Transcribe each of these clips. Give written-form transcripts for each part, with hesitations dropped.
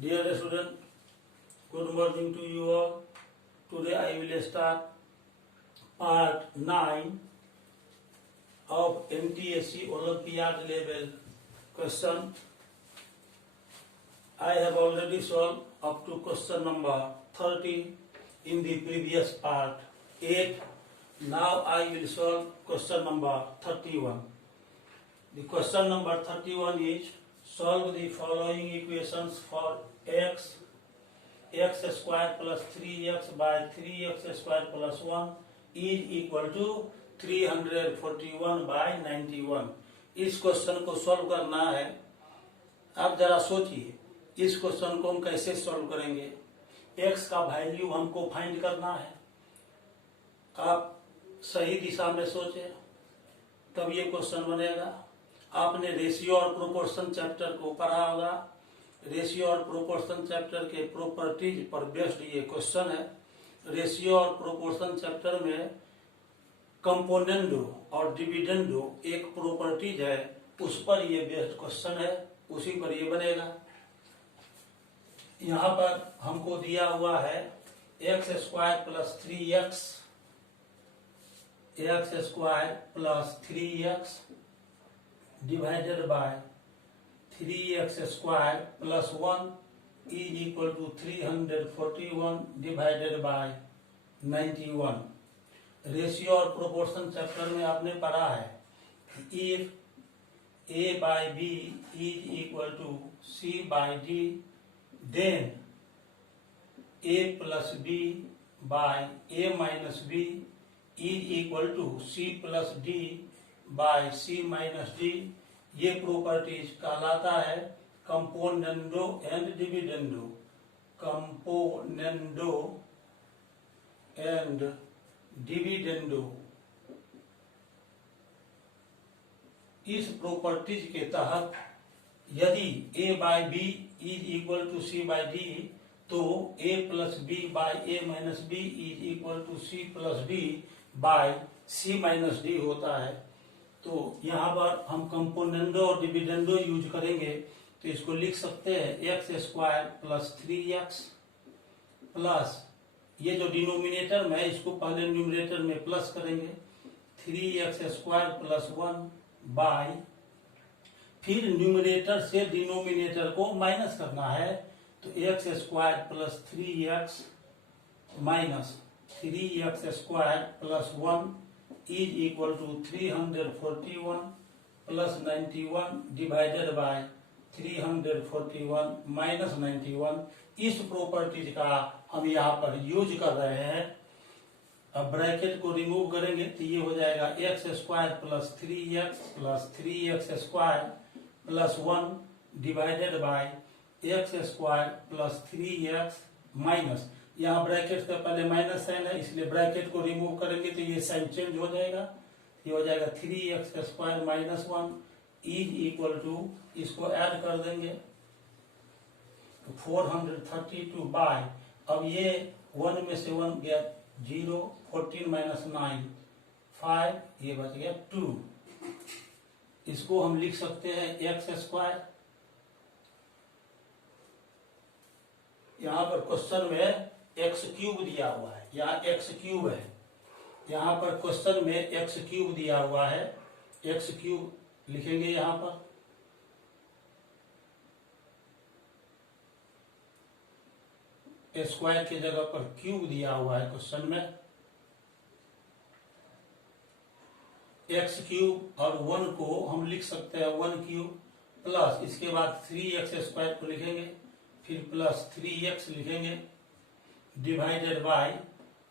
Dear student, good morning to you all. Today I will start part 9 of MTSC Olympiad level question. I have already solved up to question number 30 in the previous part 8. Now I will solve question number 31. The question number 31 is solve the following equations for x square plus 3x by 3x square plus 1 is equal to 341 by 91. इस question को solve करना है. आप जरा सोचिए इस question को हम कैसे सॉल्व करेंगे. x का वैल्यू हमको फाइंड करना है. आप सही दिशा में सोचे तब ये क्वेश्चन बनेगा. आपने रेशियो और प्रोपोर्शन चैप्टर को पढ़ा होगा. रेशियो और प्रोपोर्शन चैप्टर के प्रॉपर्टीज पर बेस्ड ये क्वेश्चन है. रेशियो और प्रोपोर्शन चैप्टर में कंपोनेंडो और डिविडेंडो एक प्रॉपर्टीज है, उस पर ये बेस्ड क्वेश्चन है, उसी पर ये बनेगा. यहाँ पर हमको दिया हुआ है x square plus 3x plus 3x divided by 3x square plus 1 is equal to 341 divided by 91. Ratio और प्रोपोर्शन चैप्टर में आपने पढ़ा है if a by b is equal to c by d then a plus b by a minus b is equal to c plus d by c minus d. ये properties कहलाता है componendo and dividendo. Componendo and dividendo. इस properties के तहत यदि a by b is equal to c by d तो a plus b by a minus b is equal to c plus d by c minus d होता है. तो यहाँ पर हम कंपोनेंडो और डिविडेंडो यूज करेंगे तो इसको लिख सकते हैं x square plus 3x plus ये जो डिनोमिनेटर में इसको पहले न्यूमरेटर में प्लस करेंगे 3x स्क्वायर प्लस 1 बाय फिर न्यूमरेटर से डिनोमिनेटर को माइनस करना है तो x square plus 3x minus 3x square plus 1 is equal to 341 plus 91 divided by 341 minus 91. इस प्रॉपर्टीज का हम यहाँ पर यूज कर रहे हैं. अब ब्रैकेट को रिमूव करेंगे तो ये हो जाएगा x square plus 3x square plus 1 divided by x square plus 3x minus. यहाँ ब्रैकेट से पहले माइनस साइन है इसलिए ब्रैकेट को रिमूव करेंगे तो ये साइन चेंज हो जाएगा. ये हो जाएगा 3x square minus 1 is equal to इसको ऐड कर देंगे तो 432 बाय अब ये 1 में से 1 गया 0 14 माइनस 9 5 ये बच गया 2. इसको हम लिख सकते हैं एक्स स्क्वायर. यहाँ पर क्वेश्चन में एक्स क्यूब दिया हुआ है, यहाँ एक्स क्यूब है. यहाँ पर क्वेश्चन में एक्स क्यूब दिया हुआ है, एक्स क्यूब लिखेंगे. यहाँ पर स्क्वायर की जगह पर क्यूब दिया हुआ है क्वेश्चन में. एक्स क्यूब और 1 को हम लिख सकते हैं 1 क्यूब प्लस इसके बाद 3x स्क्वायर को लिखेंगे फिर प्लस 3x लिखेंगे डिवाइडेड बाय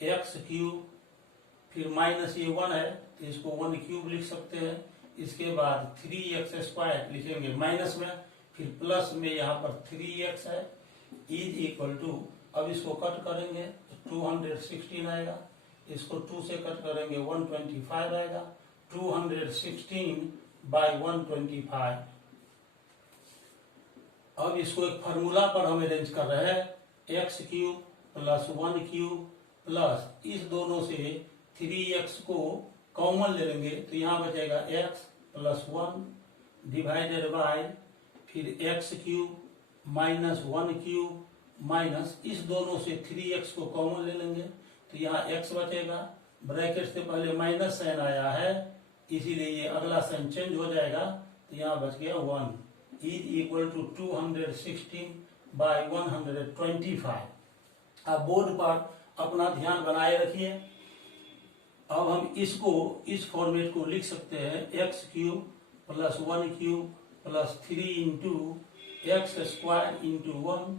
एक्स क्यूब फिर माइनस ये 1 है तो इसको 1 क्यूब लिख सकते हैं. इसके बाद 3x स्क्वायर लिखेंगे माइनस में फिर प्लस में यहाँ पर 3x है इज इक्वल टू अब इसको कट करेंगे तो 216 आएगा. इसको 2 से कट करेंगे 125 आएगा. 216 बाय 125. अब इसको एक फार्मूला पर हम अरेंज कर रहे हैं x cube plus 1 cube plus इस दोनों से 3x को कॉमन ले लेंगे तो यहाँ बचेगा x प्लस 1 डिवाइडेड बाय फिर x cube minus 1 cube minus इस दोनों से 3x को कॉमन ले लेंगे तो यहाँ x बचेगा, ब्रैकेट से पहले माइनस साइन आया है इसीलिए ये अगला साइन चेंज हो जाएगा तो यहाँ बच गया 1 इज इक्वल टू 216 बाई 125। अब बोर्ड पर अपना ध्यान बनाए रखिए। अब हम इसको इस फॉर्मेट को लिख सकते हैं x cube plus 1 cube plus 3 into x square into 1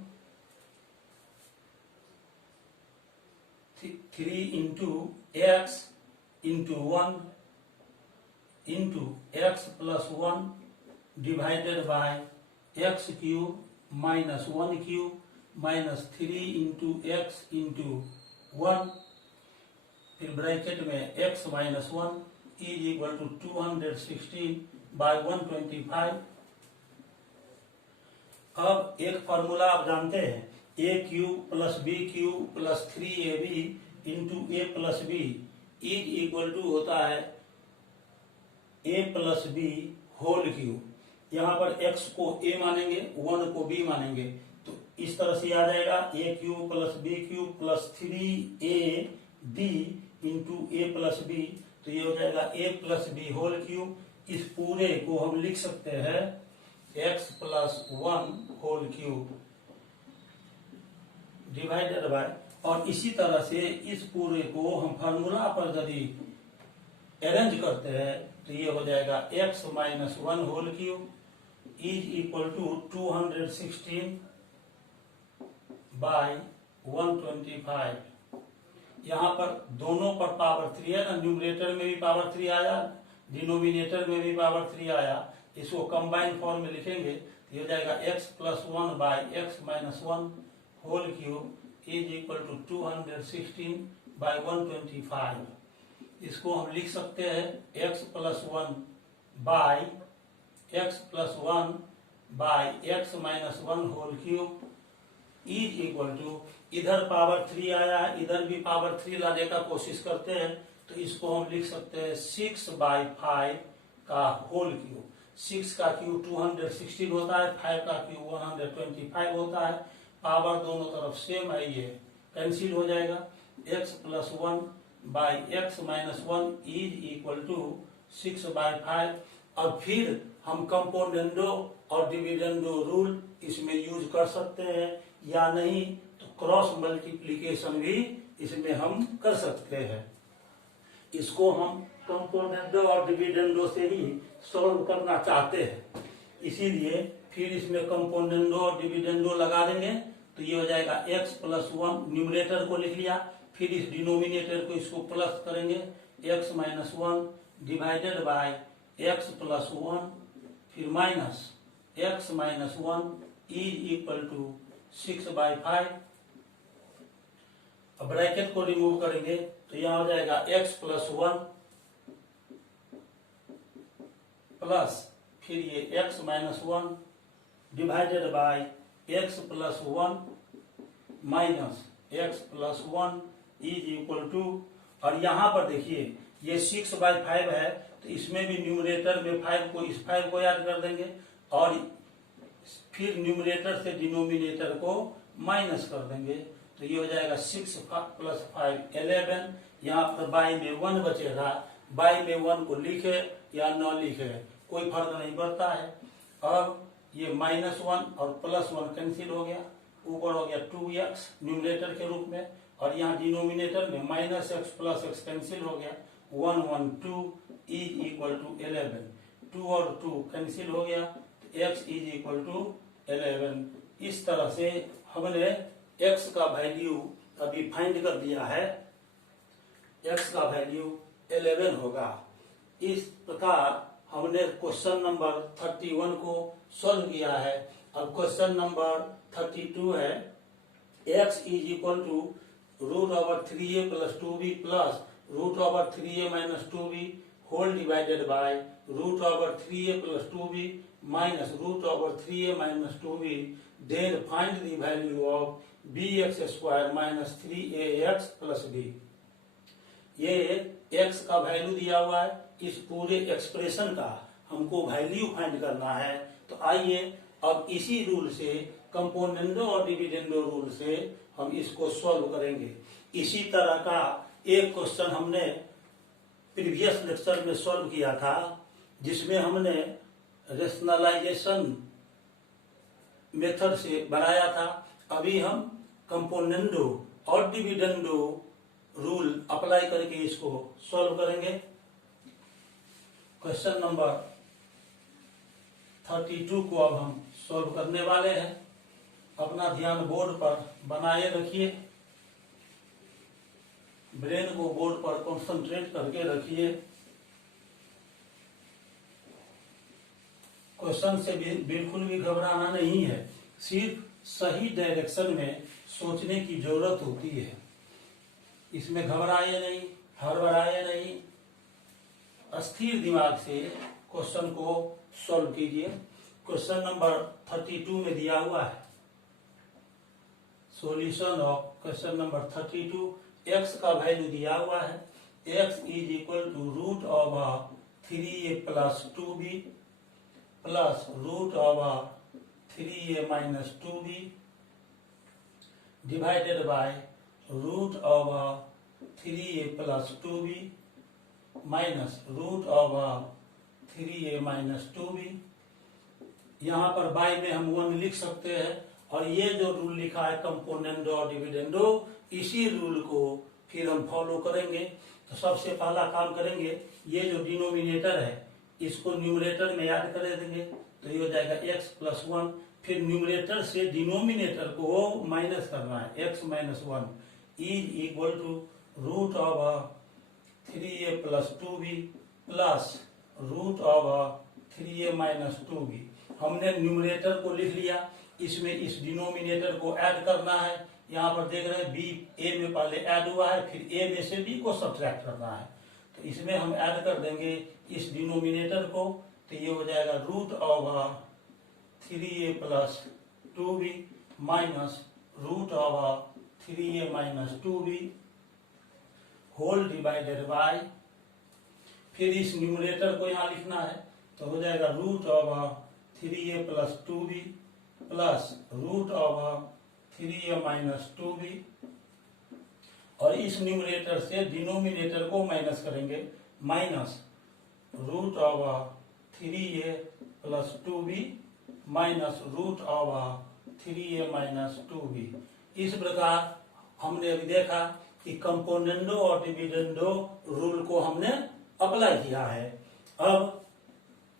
3 into x into 1 into x plus 1 divided by x cube minus 1 cube minus 3 into x into 1 फिर ब्रैकेट में x minus 1 is equal to 216 by 125। अब एक formula आप जानते हैं a cube plus b cube plus 3ab into a plus b is equal to होता है a plus b whole cube. यहाँ पर x को a मानेंगे 1 को b मानेंगे तो इस तरह से आ जाएगा a cube plus b cube plus 3ab into a plus b तो ये हो जाएगा a plus b whole cube. इस पूरे को हम लिख सकते हैं x plus 1 whole cube divided by, और इसी तरह से इस पूरे को हम फार्मूला पर यदि अरेंज करते हैं तो ये हो जाएगा x minus 1 whole cube is equal to 216 by 125। यहाँ पर दोनों पर पावर 3 है ना, न्यूमरेटर में भी पावर 3 आया डिनोमिनेटर में भी पावर 3 आया, इसको कंबाइन फॉर्म में लिखेंगे तो ये हो जाएगा x plus 1 by x minus 1 whole cube is equal to 216 by 125। इसको हम लिख सकते हैं x plus 1 by x plus 1 by x minus 1 whole cube is equal to, इधर पावर 3 आया है इधर भी पावर 3 लाने का कोशिश करते हैं तो इसको हम लिख सकते हैं 6 बाई 5 का होल क्यूब। 6 का क्यूब 216 होता है, 5 का क्यूब 125 होता है, पावर दोनों तरफ सेम है, ये कैंसिल हो जाएगा। x plus 1 by x minus 1 is equal to 6 by 5। और फिर हम कंपोनेंडो और डिविडेंडो रूल इसमें यूज कर सकते हैं या नहीं तो क्रॉस मल्टीप्लीकेशन भी इसमें हम कर सकते हैं। इसको हम कंपोनेंडो और डिविडेंडो से ही सॉल्व करना चाहते हैं, इसीलिए फिर इसमें कंपोनेंडो और डिविडेंडो लगा देंगे तो ये हो जाएगा x प्लस 1, न्यूमरेटर को लिख लिया, फिर इस डिनोमिनेटर को इसको प्लस करेंगे x minus 1 divided by x plus 1 फिर minus x minus 1 is equal to 6 by 5। अब ब्रैकेट को रिमूव करेंगे तो यहां हो जाएगा x प्लस 1 प्लस फिर ये x minus 1 divided by x plus 1 minus x plus 1 is equal to, और यहां पर देखिए ये 6 बाई 5 है तो इसमें भी न्यूमरेटर में 5 को इस 5 को याद कर देंगे और फिर न्यूमरेटर से डिनोमिनेटर को माइनस कर देंगे तो ये हो जाएगा 6 प्लस 5 11। यहाँ पर बाई में 1 बचेगा, बाई में 1 को लिखे या न लिखे कोई फर्क नहीं पड़ता है। अब ये माइनस 1 और प्लस 1 कैंसिल हो गया, ऊपर हो गया 2x न्यूमरेटर के रूप में, और यहाँ डिनोमिनेटर में minus x plus x cancel हो गया 1 1 2 इज इक्वल टू 11। 2 और 2 कैंसिल हो गया तो x इज इक्वल टू 11। इस तरह से हमने x का वैल्यू अभी फाइंड कर दिया है, x का वैल्यू 11 होगा। इस प्रकार हमने क्वेश्चन नंबर 31 को सॉल्व किया है। अब क्वेश्चन नंबर 32 है x is equal to root over 3a plus 2b plus root over 3a minus 2b whole divided by root over 3a plus 2b minus root over 3a minus 2b, then find the value of bx square minus 3ax plus b। ये x का value दिया हुआ है, इस पूरे expression का हमको value find करना है। तो आइए अब इसी रूल से कंपोनेंडो और डिविडेंडो रूल से हम इसको सॉल्व करेंगे। इसी तरह का एक क्वेश्चन हमने प्रीवियस लेक्चर में सॉल्व किया था, जिसमें हमने रेशनलाइजेशन मेथड से बनाया था। अभी हम कंपोनेंडो और डिविडेंडो रूल अप्लाई करके इसको सॉल्व करेंगे। क्वेश्चन नंबर 32 को अब हम सॉल्व करने वाले हैं। अपना ध्यान बोर्ड पर बनाए रखिए, ब्रेन को बोर्ड पर कंसंट्रेट करके रखिए। क्वेश्चन से बिल्कुल भी घबराना नहीं है, सिर्फ सही डायरेक्शन में सोचने की जरूरत होती है। इसमें घबराए नहीं, हड़बड़ाए नहीं, अस्थिर दिमाग से क्वेश्चन को सॉल्व कीजिए। क्वेश्चन नंबर 32 में दिया हुआ है solution of question number 32। x का वैल्यू दिया हुआ है, x is equal to root of 3a plus 2b plus root of 3a minus 2b divided by root of 3a plus 2b minus root of 3a minus 2b। यहाँ पर bye में हम 1 लिख सकते हैं, और ये जो रूल लिखा है कंपोनेंडो और डिविडेंडो, इसी रूल को फिर हम फॉलो करेंगे। तो सबसे पहला काम करेंगे, ये जो डिनोमिनेटर है इसको न्यूमरेटर में ऐड कर देंगे, तो ये हो जाएगा x प्लस 1। फिर न्यूमरेटर से डिनोमिनेटर को माइनस करना है, x minus 1 is equal to root of 3a plus 2b plus root of 3a minus 2b। हमने न्यूमरेटर को लिख लिया, इसमें इस डिनोमिनेटर को ऐड करना है। यहाँ पर देख रहे हैं b a में पहले ऐड हुआ है, फिर a में से b को सब्ट्रैक्ट करना है। तो इसमें हम ऐड कर देंगे इस डिनोमिनेटर को, तो ये हो जाएगा root of 3a plus 2b minus root of 3a minus 2b whole divided by, फिर इस न्यूमरेटर को यहाँ लिखना है, तो हो जाएगा root of 3a plus 2b plus root of 3a minus 2b, और इस न्यूमरेटर से डिनोमिनेटर को माइनस करेंगे, minus root of 3a plus 2b minus root of 3a minus 2b। इस प्रकार हमने अभी देखा कि कंपोनेंडो और डिविडेंडो रूल को हमने अप्लाई किया है। अब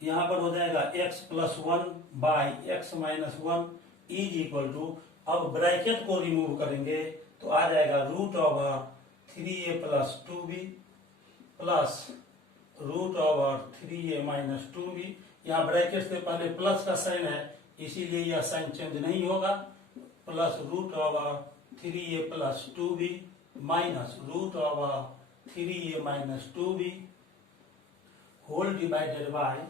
यहाँ पर हो जाएगा x plus 1 by x minus 1 is equal to, अब ब्रैकेट को रिमूव करेंगे तो आ जाएगा root of 3a plus 2b plus root of 3a minus 2b। यहाँ ब्रैकेट से पहले प्लस का साइन है, इसीलिए यह साइन चेंज नहीं होगा, plus root of 3a plus 2b minus root of 3a minus 2b whole divided by,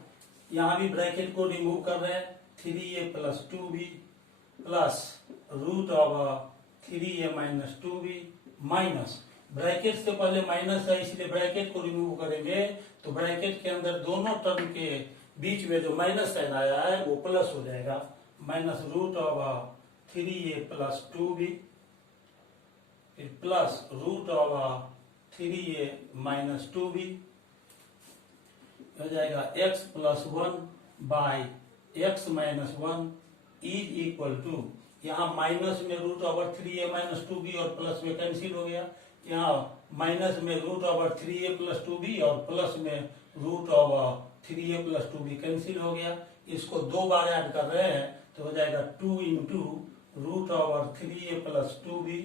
यहाँ भी ब्रैकेट को रिमूव कर रहे हैं, 3a plus 2b plus root of 3a minus 2b minus, bracket से पहले माइनस है इसलिए ब्रैकेट को रिमूव करेंगे, तो ब्रैकेट के अंदर दोनों टर्म के बीच में जो माइनस साइन आया है वो प्लस हो जाएगा, minus root of 3a plus 2b फिर plus root of 3a minus 2b हो जाएगा x plus 1 by x minus 1 is equal to, यहाँ माइनस में root over 3a minus 2b और प्लस में कैंसिल हो गया, यहाँ माइनस में root over 3a plus 2b और प्लस में root over 3a plus 2b cancel हो गया। इसको दो बार ऐड कर रहे हैं तो हो जाएगा 2 into root over 3a plus 2b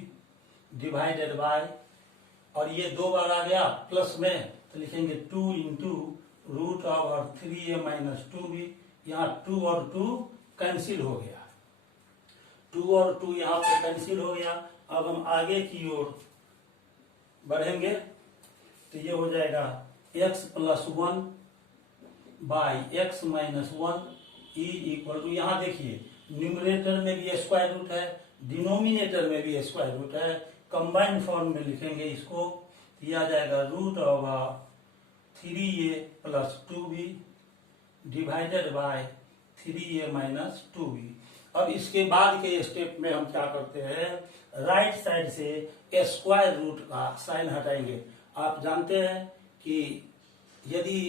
divided by, और ये दो बार आ गया प्लस में तो लिखेंगे 2 into root over 3a minus 2b, यहाँ 2 और 2 कैंसिल हो गया, 2 और 2 यहाँ पे कैंसिल हो गया। अब हम आगे की ओर बढ़ेंगे तो ये हो जाएगा x plus 1 by x minus 1 is equal to, यहाँ देखिए न्यूमरेटर में भी स्क्वायर रूट है, डिनोमिनेटर में भी स्क्वायर रूट है, कंबाइंड फॉर्म में लिखेंगे इसको, ये आ जाएगा root of 3a plus 2b divided by 3a minus 2b। अब इसके बाद के स्टेप में हम क्या करते हैं, राइट साइड से स्क्वायर रूट का साइन हटाएंगे। आप जानते हैं कि यदि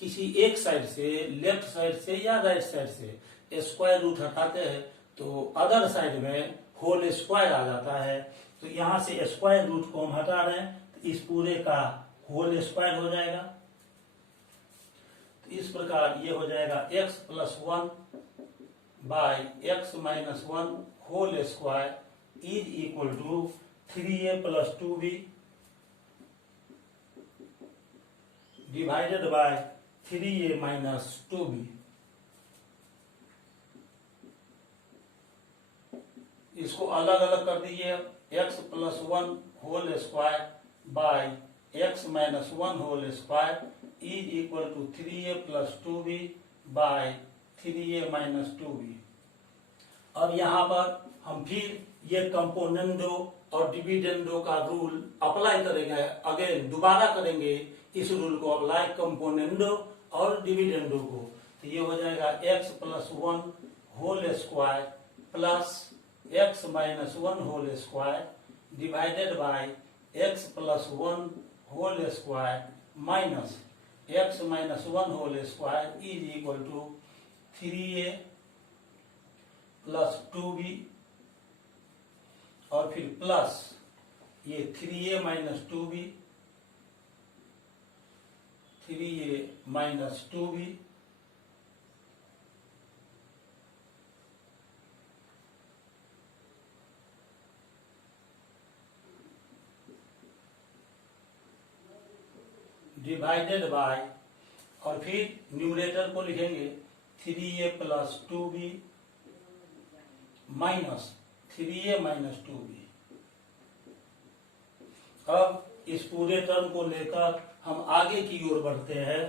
किसी एक साइड से, लेफ्ट साइड से या राइट साइड से स्क्वायर रूट हटाते हैं तो अदर साइड में होल स्क्वायर आ जाता है। तो यहां से स्क्वायर रूट को हम हटा रहे हैं तो इस पूरे का होल स्क्वायर हो जाएगा। तो इस प्रकार ये हो जाएगा x plus 1 by x minus 1 whole square is equal to 3a plus 2b divided by 3a minus 2b। इसको अलग अलग कर दीजिए, x plus 1 whole square by x minus 1 whole square is equal to 3a plus 2b by 3a minus 2b। अब यहाँ पर हम फिर ये कंपोनेंडो और डिविडेंडो का रूल अप्लाई करेंगे, अगेन दोबारा करेंगे इस रूल को अप्लाई कंपोनेंडो और डिविडेंडो को। तो ये हो जाएगा x plus 1 whole square plus x minus 1 whole square divided by x plus 1 whole square minus x minus 1 whole square is equal to 3a plus 2b और फिर प्लस ये 3a minus 2b, 3a minus 2b divided by, और फिर numerator को लिखेंगे 3a plus 2b minus 3a minus 2b। अब इस पूरे टर्म को लेकर हम आगे की ओर बढ़ते हैं।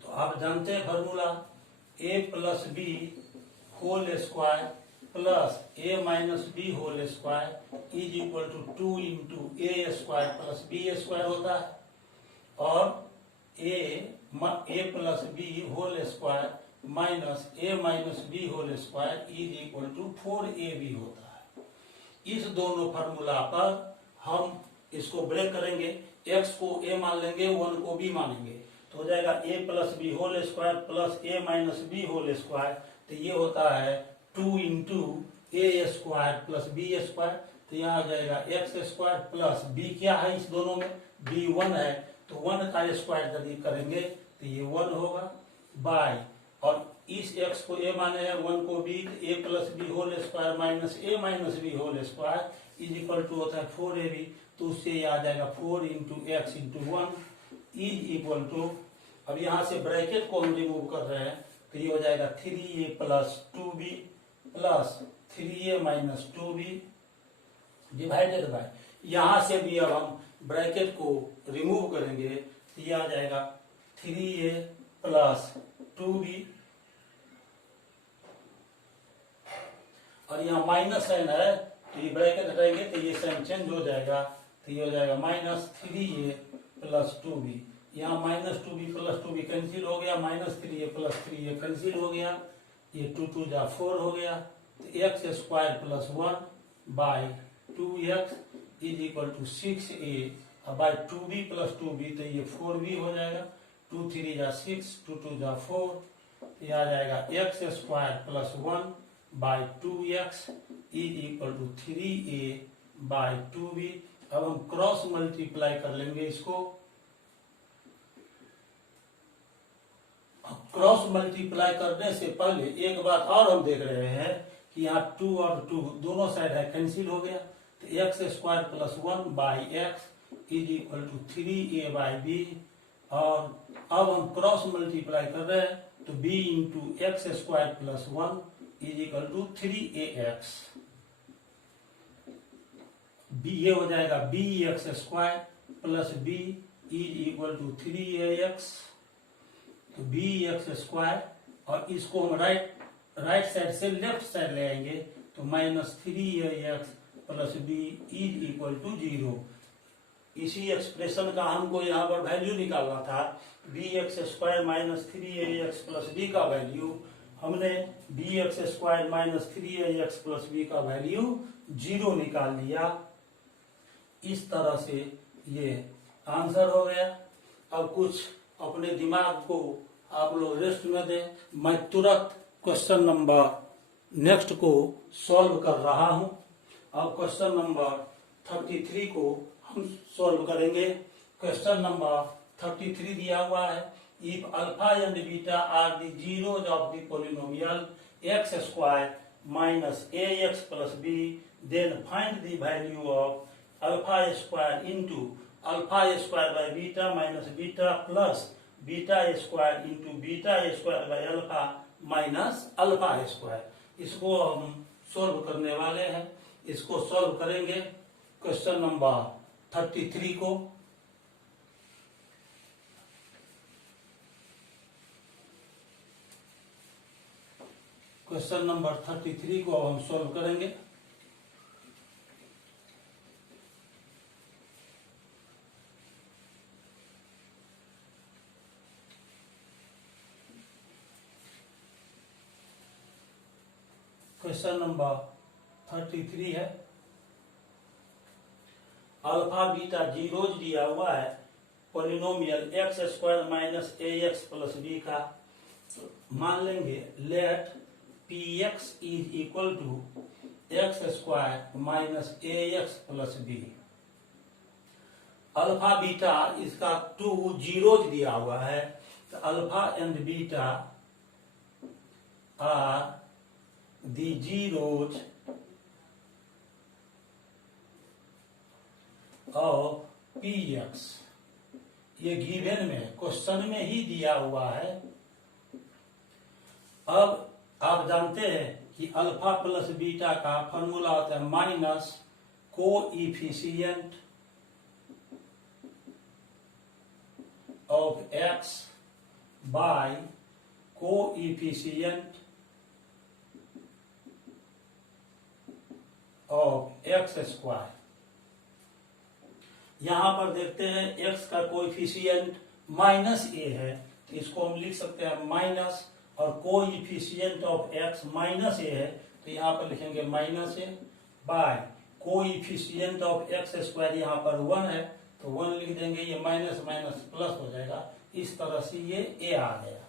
तो आप जानते हैं formula a plus b whole square plus a minus b whole square is equal to 2 into a square plus b square होता है, और a plus b whole square minus a minus b whole square is equal to 4ab होता है। इस दोनों formula पर हम इसको ब्रेक करेंगे, x को a मान लेंगे, 1 को b मानेंगे, तो हो जाएगा a plus b whole square plus a minus b whole square. तो ये होता है 2 into a square plus b square. तो यहाँ आ जाएगा एक्स स्क्वायर प्लस बी, क्या है इस दोनों में, बी 1 है, तो 1 का स्क्वायर यदि करेंगे तो ये 1 होगा बाय, और इस x को a माने हैं, 1 को b, तो a plus b whole square minus a minus b whole square is equal to होता है 4ab। तो उससे ये आ जाएगा 4 into x into 1 is equal to, अब यहाँ से ब्रैकेट को हम रिमूव कर रहे हैं तो ये हो जाएगा 3a plus 2b plus 3a minus 2b divided bye, यहां से भी अब हम ब्रैकेट को रिमूव करेंगे तो ये आ जाएगा 3a प्लस 2b, और यहाँ माइनस साइन है तो ये ब्रैकेट हटाएंगे तो ये साइन चेंज हो जाएगा, तो ये हो जाएगा माइनस 3a प्लस 2b। यहाँ minus 2b plus 2b cancel हो गया, minus 3a plus 3a cancel हो गया, ये 2 2 जा 4 हो गया, तो x square plus 1 by 2x is equal to 6a by 2b plus 2b, तो ये 4b हो जाएगा, 2 3 जा 6, 2 2 जा 4, ये आ जाएगा x square plus 1 by 2x is equal to 3a by 2b। अब हम क्रॉस मल्टीप्लाई कर लेंगे इसको, क्रॉस मल्टीप्लाई करने से पहले एक बात और हम देख रहे हैं कि यहाँ 2 और 2 दोनों साइड है कैंसिल हो गया, तो x square plus 1 by x is equal to 3a by b, और अब हम क्रॉस मल्टीप्लाई कर रहे हैं तो b into x square plus 1 is equal to 3ax, b ये हो जाएगा b x square plus b is equal to 3ax, तो b एक्स स्क्वायर और इसको हम राइट साइड से लेफ्ट साइड ले आएंगे तो -3ax plus b is equal to 0। इसी एक्सप्रेशन का हमको यहाँ पर वैल्यू निकालना था, bx² minus 3ax plus b का वैल्यू। हमने bx² minus 3ax plus b का वैल्यू 0 निकाल लिया। इस तरह से ये आंसर हो गया। अब कुछ अपने दिमाग को आप लोग रेस्ट में दें, मैं तुरंत क्वेश्चन नंबर नेक्स्ट को सॉल्व कर रहा हूं। अब क्वेश्चन नंबर 33 को हम सॉल्व करेंगे। क्वेश्चन नंबर 33 दिया हुआ है, if alpha and beta are the zeros of the polynomial x² minus ax plus b, then find the value of α² into α² by beta minus beta plus β² into β² by alpha minus α²। इसको हम solve करने वाले हैं। इसको solve करेंगे question number 33 को। Question number 33 को हम सॉल्व करेंगे। क्वेश्चन नंबर 33 है, अल्फा बीटा जीरोज दिया हुआ है polynomial x² minus ax plus b का। मान लेंगे let px is equal to x² minus ax plus b. Alpha beta इसका 2 जीरोज दिया हुआ है, तो alpha and beta are the zeros of px। ये गिवन में क्वेश्चन में ही दिया हुआ है। अब आप जानते हैं कि अल्फा प्लस बीटा का फॉर्मूला होता है minus coefficient of x by coefficient of x²। यहां पर देखते हैं x का कोएफिशिएंट -a है, तो इसको हम लिख सकते हैं माइनस, और कोएफिशिएंट ऑफ x -a है, तो यहां पर लिखेंगे -a by coefficient of x² यहां पर 1 है, तो 1 लिख देंगे, ये माइनस माइनस प्लस हो जाएगा। इस तरह से ये a आ गया।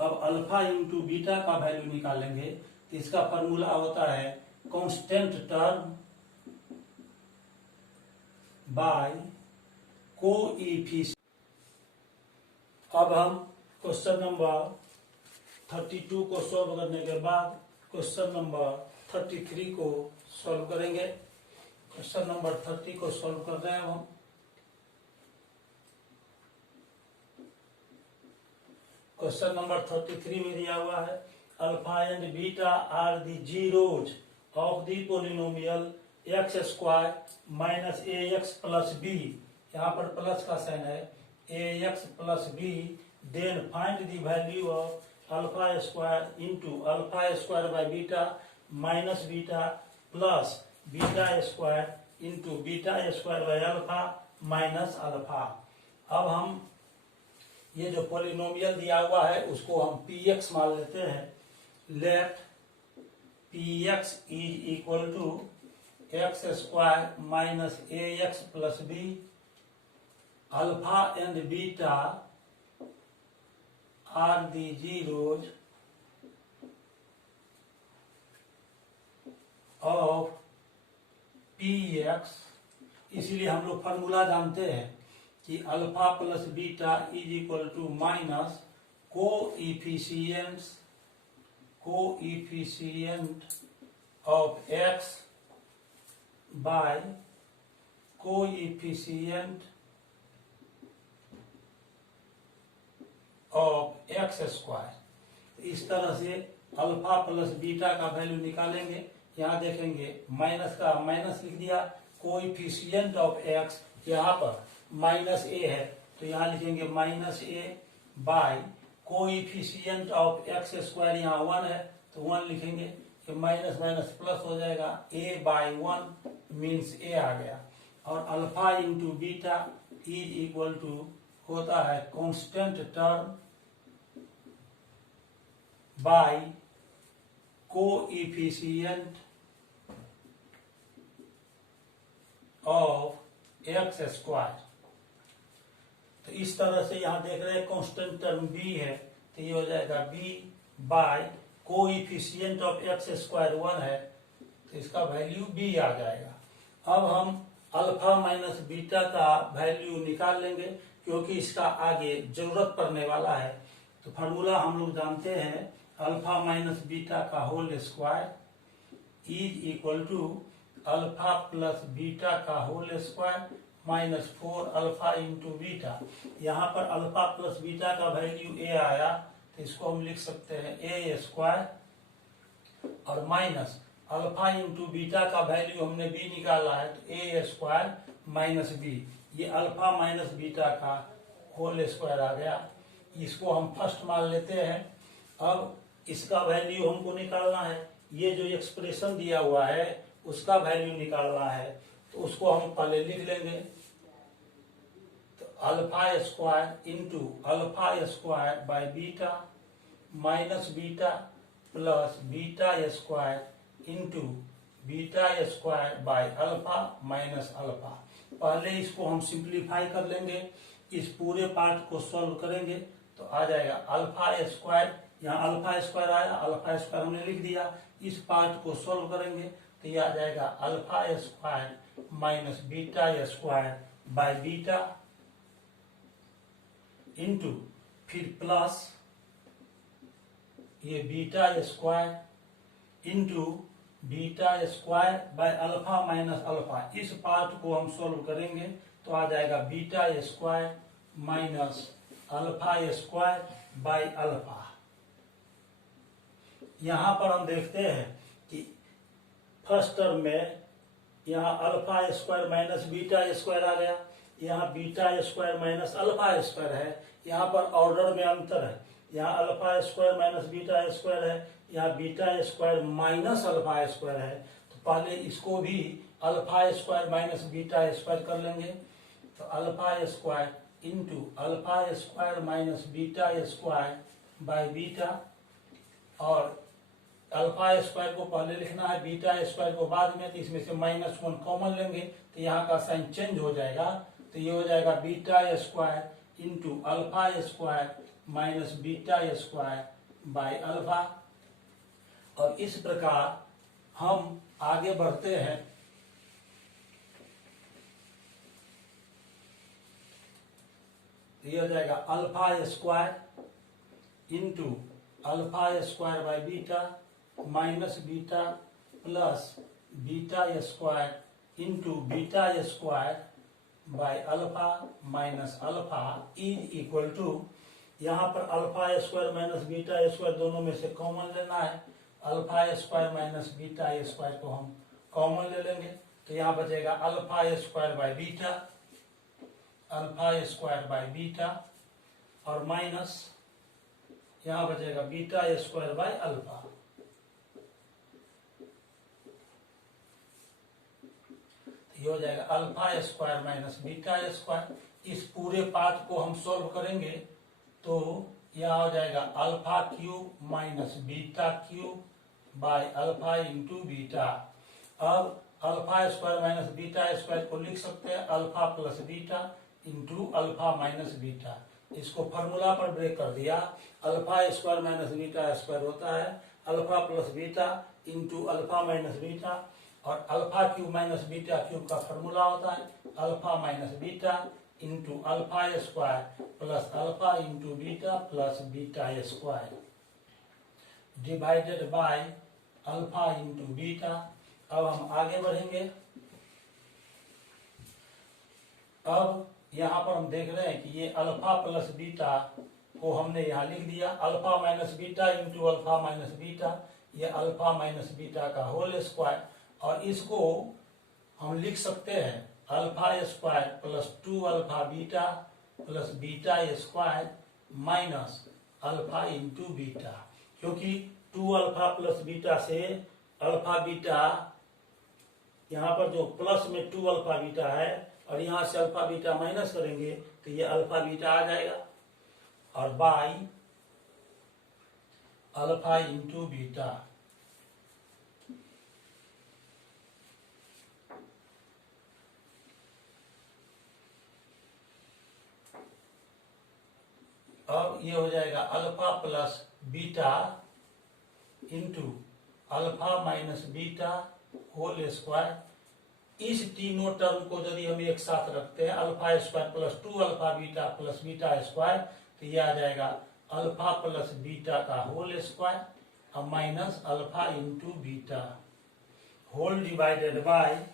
अब अल्फा इंटू बीटा का वैल्यू निकालेंगे, तो इसका फॉर्मूला होता है कांस्टेंट टर्म बाय कोएफिशिएंट। अब हम क्वेश्चन नंबर 32 को सॉल्व करने के बाद क्वेश्चन नंबर 33 को सॉल्व करेंगे। क्वेश्चन नंबर 30 को सॉल्व कर रहे हैं हम। क्वेश्चन नंबर 33 में दिया हुआ है, alpha and beta are the zeros of the polynomial x² minus ax plus b. यहाँ पर प्लस का साइन है, ax plus b, then find the value of α² into α² by beta minus beta plus β² into β² by alpha minus alpha. अब हम ये जो polynomial दिया हुआ है उसको हम px मान लेते हैं। Let px is equal to x² minus ax plus b. Alpha and beta are the zeros of px। इसलिए हम लोग फॉर्मूला जानते हैं कि alpha plus beta is equal to minus coefficient of x by coefficient of x²। इस तरह से alpha plus beta का वैल्यू निकालेंगे। यहाँ देखेंगे माइनस का माइनस लिख दिया, कोएफिशिएंट ऑफ x यहाँ पर -a है, तो यहाँ लिखेंगे -a by coefficient of x square यहाँ 1 है तो 1 लिखेंगे, ये माइनस माइनस प्लस हो जाएगा, a बाई 1 मीन्स a आ गया, और alpha into beta is equal to होता है constant term by coefficient of x square. तो इस तरह से यहां देख रहे हैं कांस्टेंट टर्म b है तो ये हो जाएगा b by coefficient of x square 1 है तो इसका वैल्यू b आ जाएगा। अब हम अल्फा माइनस बीटा का वैल्यू निकाल लेंगे क्योंकि इसका आगे जरूरत पड़ने वाला है। तो फार्मूला हम लोग जानते हैं, अल्फा माइनस बीटा का whole square is equal to alpha plus beta का whole square minus 4 alpha into beta. यहाँ पर अल्फा प्लस बीटा का वैल्यू a आया तो इसको हम लिख सकते हैं a स्क्वायर, और माइनस अल्फा इंटू बीटा का वैल्यू हमने b निकाला है तो a स्क्वायर माइनस b, ये अल्फा माइनस बीटा का होल स्क्वायर आ गया। इसको हम फर्स्ट मान लेते हैं। अब इसका वैल्यू हमको निकालना है, ये जो एक्सप्रेशन दिया हुआ है उसका वैल्यू निकालना है तो उसको हम पहले लिख लेंगे। तो alpha square into alpha square by beta minus beta plus beta square into beta square by alpha minus alpha. पहले इसको हम सिंप्लीफाई कर लेंगे, इस पूरे पार्ट को सॉल्व करेंगे तो आ जाएगा अल्फा स्क्वायर, यहाँ अल्फा स्क्वायर आया, अल्फा स्क्वायर हमने लिख दिया। इस पार्ट को सॉल्व करेंगे तो ये आ जाएगा alpha square minus beta square by beta into फिर प्लस ये beta square into beta square by alpha minus alpha. इस पार्ट को हम सॉल्व करेंगे तो आ जाएगा beta square minus alpha square by alpha. यहां पर हम देखते हैं कि फर्स्ट टर्म में यहाँ alpha square minus beta square आ गया, यहाँ beta square minus alpha square है, यहाँ पर ऑर्डर में अंतर है, यहाँ alpha square minus beta square है, यहाँ beta square minus alpha square है। तो पहले इसको भी alpha square minus beta square कर लेंगे तो alpha square into alpha square minus beta square by beta, और अल्फा स्क्वायर को पहले लिखना है, बीटा स्क्वायर को बाद में, तो इसमें से माइनस 1 कॉमन लेंगे तो यहाँ का साइन चेंज हो जाएगा तो ये हो जाएगा beta square into alpha square minus beta square by alpha. और इस प्रकार हम आगे बढ़ते हैं। ये हो जाएगा alpha square into alpha square by beta minus beta plus beta square into beta square by alpha minus alpha is equal to, यहाँ पर alpha square minus beta square दोनों में से कॉमन लेना है, alpha square minus beta square को हम common ले लेंगे तो यहाँ बचेगा alpha square by beta, alpha square by beta, और माइनस यहाँ बचेगा बीटा स्क्वायर बाय अल्फा। ये हो जाएगा alpha square minus beta square. इस पूरे पार्ट को हम सॉल्व करेंगे तो यह हो जाएगा alpha cube minus beta cube by alpha into beta. अब alpha square minus beta square को लिख सकते हैं alpha plus beta into alpha minus beta. इसको फॉर्मूला पर ब्रेक कर दिया, alpha square minus beta square होता है alpha plus beta into alpha minus beta, और alpha cube minus beta cube का फॉर्मूला होता है alpha minus beta into alpha square plus alpha into beta plus beta square divided by alpha into beta. अब हम आगे बढ़ेंगे। अब यहाँ पर हम देख रहे हैं कि ये अल्फा प्लस बीटा को हमने यहाँ लिख दिया, alpha minus beta into alpha minus beta, ये अल्फा माइनस बीटा का होल स्क्वायर, और इसको हम लिख सकते हैं alpha square plus 2 alpha beta plus beta square minus alpha into beta, क्योंकि 2 अल्फा प्लस बीटा से अल्फा बीटा, यहाँ पर जो प्लस में 2 अल्फा बीटा है और यहाँ से अल्फा बीटा माइनस करेंगे तो ये अल्फा बीटा आ जाएगा, और बाई अल्फा इंटू बीटा। अब ये हो जाएगा alpha plus beta into alpha minus beta whole square. इस तीनों टर्म को यदि हम एक साथ रखते हैं, alpha square plus 2 alpha beta plus beta square, तो ये आ जाएगा अल्फा प्लस बीटा का होल स्क्वायर और minus alpha into beta whole divided by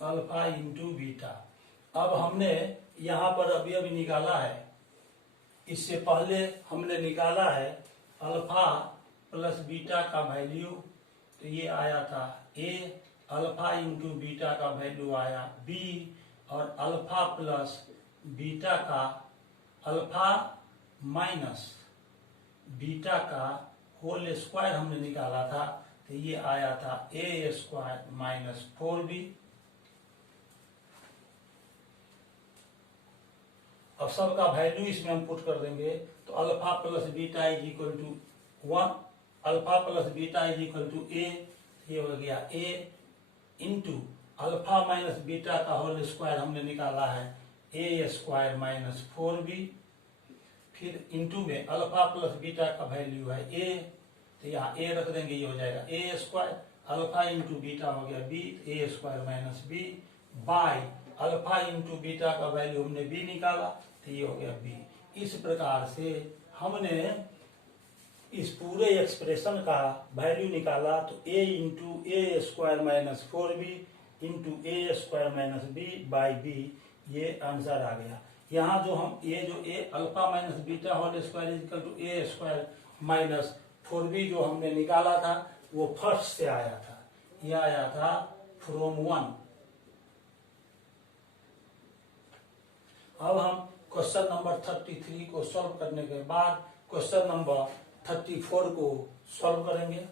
alpha into beta. अब हमने यहां पर अभी अभी निकाला है, इससे पहले हमने निकाला है अल्फा प्लस बीटा का वैल्यू, तो ये आया था ए, अल्फा इंटू बीटा का वैल्यू आया बी, और अल्फा प्लस बीटा का अल्फा माइनस बीटा का होल स्क्वायर हमने निकाला था, तो ये आया था ए स्क्वायर माइनस 4b। अब सबका वैल्यू इसमें हम पुट कर देंगे, तो alpha plus beta is equal to 1, alpha plus beta is equal to a, ये हो गया a into alpha minus beta का होल स्क्वायर हमने निकाला है ए स्क्वायर माइनस 4b, फिर इंटू में अल्फा प्लस बीटा का वैल्यू है ए, तो यहाँ ए रख देंगे, ये हो जाएगा a square, alpha into beta हो गया b, a square minus b, by alpha into beta का वैल्यू हमने बी निकाला, तो ये हो गया बी। इस प्रकार से हमने इस पूरे एक्सप्रेशन का वैल्यू निकाला, तो a into a square minus 4b into a square minus b by b, ये आंसर आ गया। यहाँ जो हम ये जो a alpha minus beta whole square equal to a square minus 4b जो हमने निकाला था वो फर्स्ट से आया था, ये आया था फ्रॉम 1। अब हम क्वेश्चन नंबर 33 को सॉल्व करने के बाद क्वेश्चन नंबर 34 को सॉल्व करेंगे।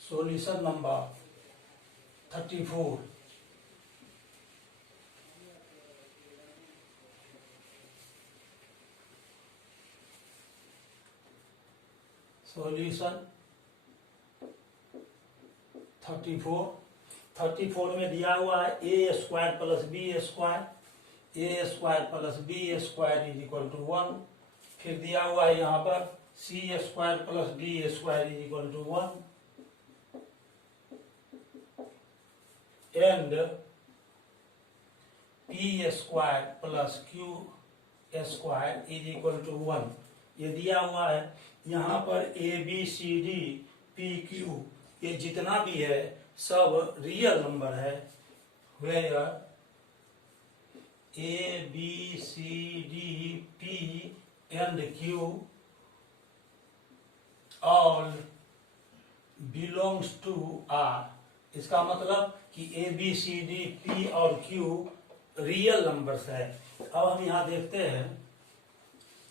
सॉल्यूशन नंबर 34, सॉल्यूशन 34 में दिया हुआ है a square plus b square, a square plus b square is equal to 1, फिर दिया हुआ है यहाँ पर c square plus d square is equal to 1 and p square plus q square is equal to 1। ये दिया हुआ है यहाँ पर a b c d p q, ये जितना भी है सब रियल नंबर है, where a b c d p and Q all belongs to R. इसका मतलब कि a b c d p और क्यू रियल नंबर्स है। अब हम यहाँ देखते हैं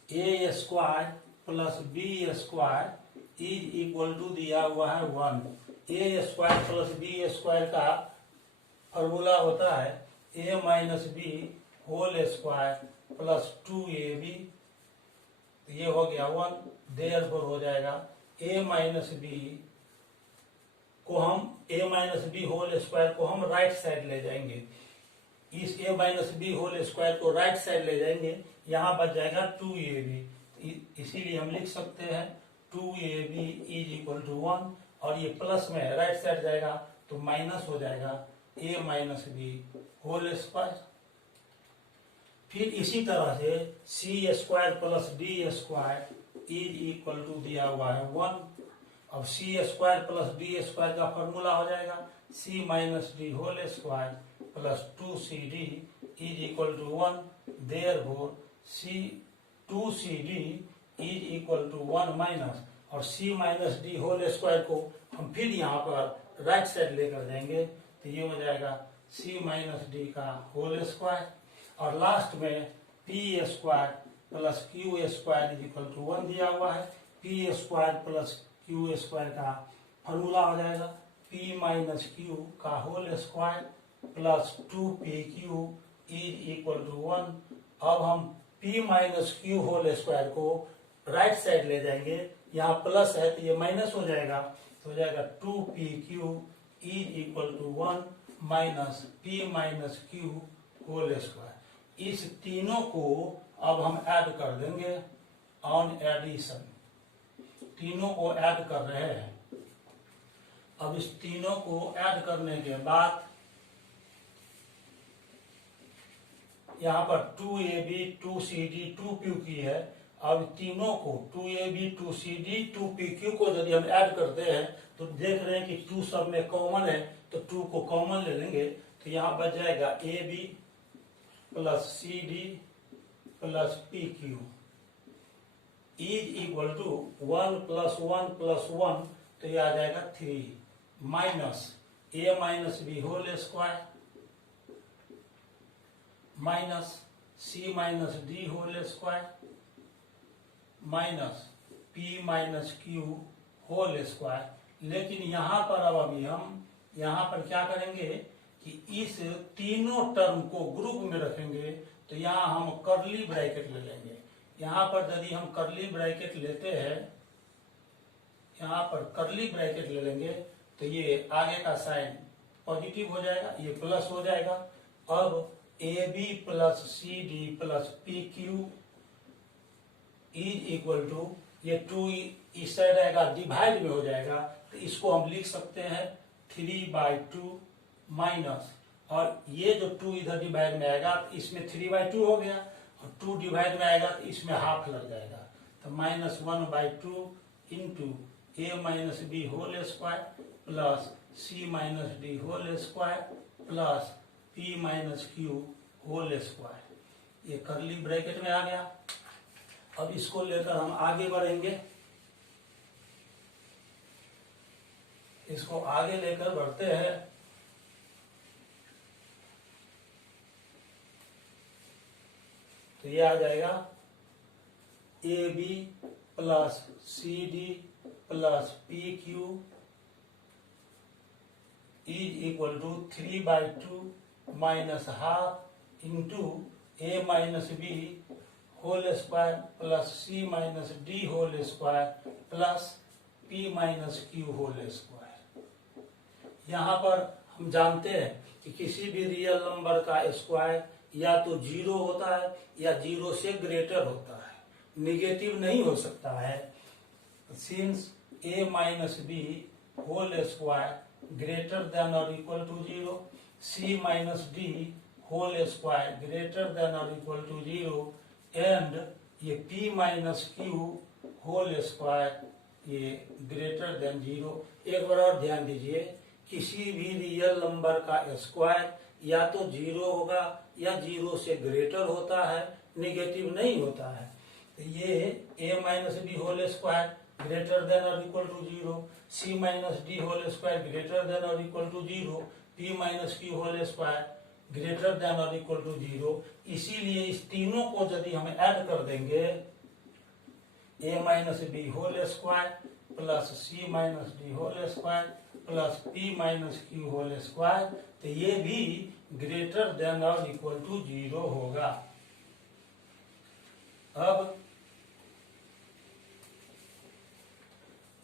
a square plus b square is equal to दिया हुआ है 1। A square plus b square का फॉर्मूला होता है a minus b whole square plus 2ab, ये हो गया 1, देयरफॉर हो जाएगा ए माइनस बी को हम ए माइनस बी होल स्क्वायर को हम राइट साइड ले जाएंगे, इस ए माइनस बी होल स्क्वायर को राइट साइड ले जाएंगे, यहाँ बच जाएगा 2ab, इसीलिए हम लिख सकते हैं 2ab इज इक्वल टू 1, और ये प्लस में राइट साइड जाएगा तो माइनस हो जाएगा a minus b whole square. फिर इसी तरह से c square plus d square is equal to दिया हुआ है 1। अब c square plus d square का फॉर्मूला हो जाएगा c minus d whole square plus 2cd is equal to 1, therefore c 2cd is equal to 1 minus, और c minus d whole square को हम फिर यहाँ पर राइट साइड लेकर जाएंगे, तो ये हो जाएगा सी माइनस डी का होल स्क्वायर, और लास्ट में p square plus q square is equal to 1 दिया हुआ है। P square plus q square का फॉर्मूला हो जाएगा पी माइनस क्यू का whole square plus 2pq is equal to 1। अब हम p minus q whole square को राइट साइड ले जाएंगे, यहाँ प्लस है तो ये माइनस हो जाएगा, तो हो जाएगा 2pq is equal to 1 minus p minus q whole square. इस तीनों को अब हम ऐड कर देंगे ऑन एडिशन, तीनों को ऐड कर रहे हैं। अब इस तीनों को ऐड करने के बाद यहाँ पर 2ab 2cd 2pq है। अब तीनों को 2ab 2cd 2pq को यदि हम ऐड करते हैं तो देख रहे हैं कि 2 सब में कॉमन है, तो 2 को कॉमन ले लेंगे, तो यहाँ बच जाएगा ab plus cd plus pq is equal to 1 plus 1 plus 1, तो ये आ जाएगा 3 minus a minus b whole square minus c minus d whole square minus p minus q whole square. लेकिन यहाँ पर अब अभी हम यहाँ पर क्या करेंगे कि इस तीनों टर्म को ग्रुप में रखेंगे, तो यहाँ हम कर्ली ब्रैकेट ले लेंगे। यहाँ पर यदि हम कर्ली ब्रैकेट लेते हैं, यहाँ पर कर्ली ब्रैकेट ले लेंगे तो ये आगे का साइन पॉजिटिव हो जाएगा, ये प्लस हो जाएगा। अब a b plus c d plus p q is equal to, ये 2 इस साइड आएगा डिवाइड में हो जाएगा, तो इसको हम लिख सकते हैं 3/2 माइनस, और ये जो 2 इधर डिवाइड में आएगा तो इसमें 3/2 हो गया, और 2 डिवाइड में आएगा तो इसमें हाफ लग जाएगा, तो -1/2 into a minus b whole square plus c minus d whole square plus p minus q whole square. ये कर्ली ब्रैकेट में आ गया। अब इसको लेकर हम आगे बढ़ेंगे, इसको आगे लेकर बढ़ते हैं। तो ये आ जाएगा a b plus c d plus p q is equal to 3/2 minus half into a minus b whole square plus c minus d whole square plus p minus q whole square. यहाँ पर हम जानते हैं कि किसी भी real number का square या तो 0 होता है या 0 से ग्रेटर होता है, निगेटिव नहीं हो सकता है। Since a minus b whole square greater than और equal to 0, c minus d whole square greater than और इक्वल टू 0, एंड ये p minus q whole square ये ग्रेटर देन 0। एक बार और ध्यान दीजिए, किसी भी रियल नंबर का स्क्वायर या तो 0 होगा या 0 से ग्रेटर होता है, निगेटिव नहीं होता है। तो ये a minus b whole square greater than और equal to 0, c minus d whole square greater than और equal to 0, p minus q whole square greater than और इक्वल टू 0। इसीलिए इस तीनों को यदि हम ऐड कर देंगे, a minus b whole square plus c minus d whole square plus p minus q whole square, तो ये भी ग्रेटर देन और इक्वल टू 0 होगा। अब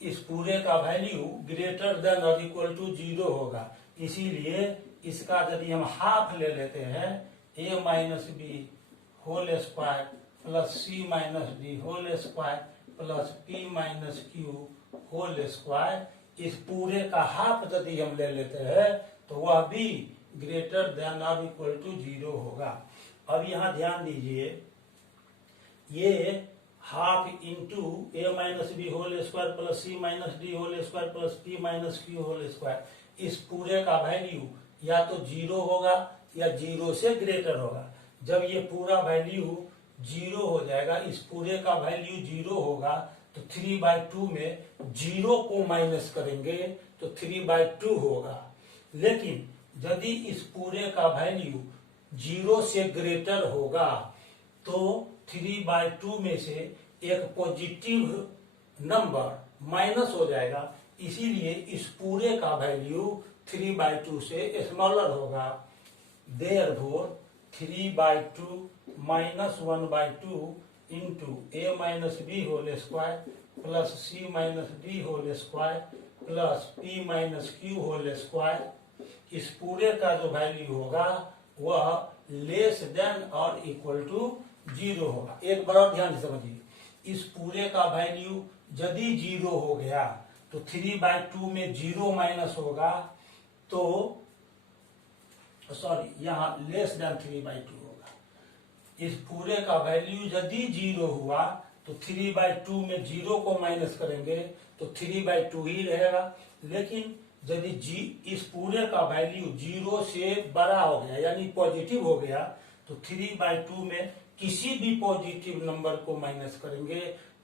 इस पूरे का वैल्यू ग्रेटर देन और इक्वल टू 0 होगा, इसीलिए इसका यदि हम हाफ ले लेते हैं, a minus b whole square plus c minus d whole square plus p minus q whole square, इस पूरे का हाफ यदि हम ले लेते हैं तो वह भी ग्रेटर देन और इक्वल टू 0 होगा। अब यहाँ ध्यान दीजिए, ये half into a minus b whole square plus c minus d whole square plus p minus q whole square, इस पूरे का वैल्यू या तो 0 होगा या 0 से ग्रेटर होगा। जब ये पूरा वैल्यू 0 हो जाएगा, इस पूरे का वैल्यू 0 होगा, तो 3/2 में 0 को माइनस करेंगे तो 3/2 होगा। लेकिन यदि इस पूरे का वैल्यू 0 से ग्रेटर होगा तो 3/2 में से एक पॉजिटिव नंबर माइनस हो जाएगा, इसीलिए इस पूरे का वैल्यू 3/2 से स्मॉलर होगा। Therefore 3/2 minus 1/2 into a minus b whole square plus c minus d whole square plus p minus q whole square, इस पूरे का जो वैल्यू होगा वह लेस देन और इक्वल टू 0 होगा। एक बार और ध्यान से समझिए, इस पूरे का वैल्यू यदि 0 हो गया तो 3/2 में 0 माइनस होगा, तो सॉरी यहाँ लेस देन 3/2 होगा। इस पूरे का वैल्यू यदि 0 हुआ तो 3/2 में 0 को माइनस करेंगे तो 3/2 ही रहेगा। लेकिन यदि इस पूरे का वैल्यू 0 से बड़ा हो गया यानी पॉजिटिव हो गया तो 3/2 में किसी भी पॉजिटिव नंबर को माइनस करेंगे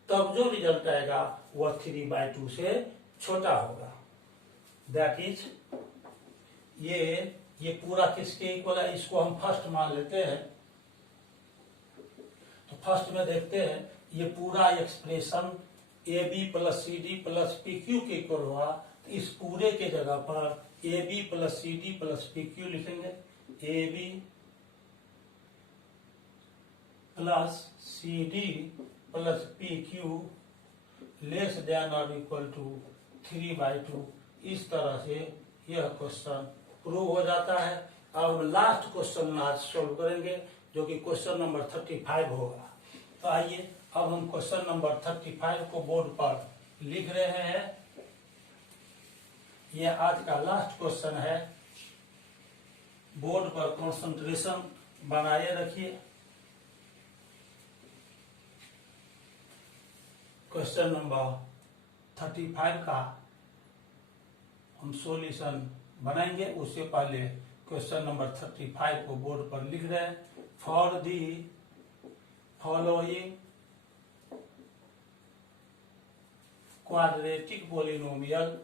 तब जो रिजल्ट आएगा वह 3/2 से छोटा होगा। दैट इज ये पूरा किसके इक्वल है, इसको हम फर्स्ट मान लेते हैं। तो फर्स्ट में देखते हैं ये पूरा expression a b plus c d plus p q के इक्वल हुआ, तो इस पूरे के जगह पर a b plus c d plus p q लिखेंगे। A b plus c d plus p q less than और इक्वल टू 3/2। इस तरह से यह क्वेश्चन प्रूव हो जाता है। अब लास्ट क्वेश्चन आज सोल्व करेंगे जो कि क्वेश्चन नंबर 35 होगा। तो आइए अब हम क्वेश्चन नंबर 35 को बोर्ड पर लिख रहे हैं। यह आज का लास्ट क्वेश्चन है। बोर्ड पर कंसंट्रेशन बनाए रखिए। क्वेश्चन नंबर 35 का हम सॉल्यूशन बनाएंगे, उससे पहले क्वेश्चन नंबर 35 को बोर्ड पर लिख रहे हैं। For the following quadratic polynomial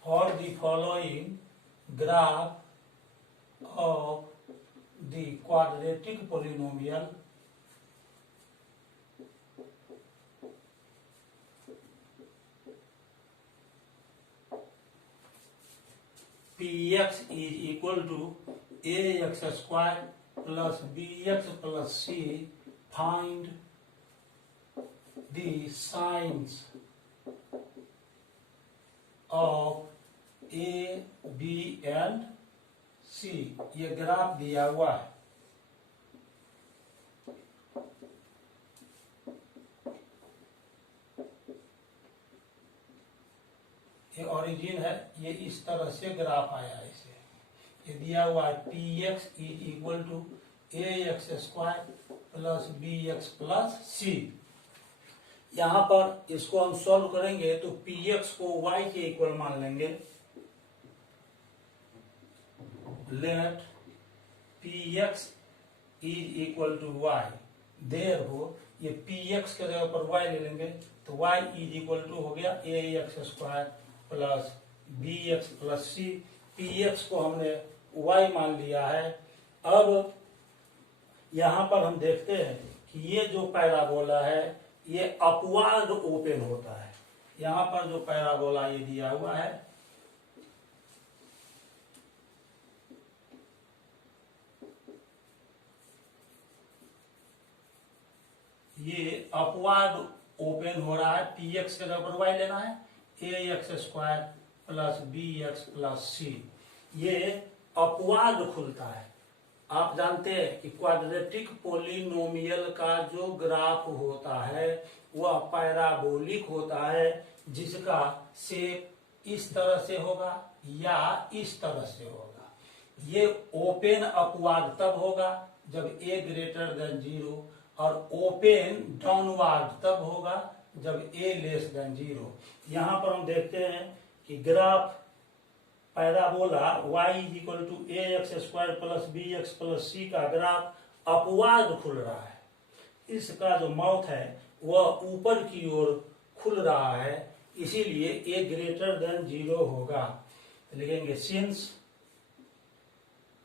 for the following graph of the quadratic polynomial px is equal to ax square plus bx plus c, find the signs of A, B and C। ये graph दिया हुआ है। ये origin है, ये इस तरह से ग्राफ आया है। इसे ये दिया हुआ है px is equal to ax square plus bx plus c। यहां पर इसको हम सॉल्व करेंगे तो px को y के इक्वल मान लेंगे। Let px is equal to y, therefore ये px के जगह पर y ले लेंगे तो y इज इक्वल टू हो गया ax square plus bx plus c। px को हमने y मान लिया है। अब यहां पर हम देखते हैं कि ये जो पैराबोला है ये अपवार्ड ओपन होता है। यहां पर जो पैराबोला ये दिया हुआ है ये अपवार्ड ओपन हो रहा है। px के जगह पर y लेना है, ax square plus bx plus c। ये अपवार्ड खुलता है। आप जानते हैं कि क्वाड्रेटिक पोलिनोमियल का जो ग्राफ होता है वह पैराबोलिक होता है, जिसका शेप इस तरह से होगा या इस तरह से होगा। ये ओपन अपवार्ड तब होगा जब a ग्रेटर देन 0 और ओपन डाउनवार्ड तब होगा जब a लेस देन 0। यहां पर हम देखते हैं कि graph parabola y is equal to a x square plus b x plus c का ग्राफ अपवाद खुल रहा है, इसका जो माउथ है वह ऊपर की ओर खुल रहा है, इसीलिए ए ग्रेटर देन 0 होगा। तो लिखेंगे since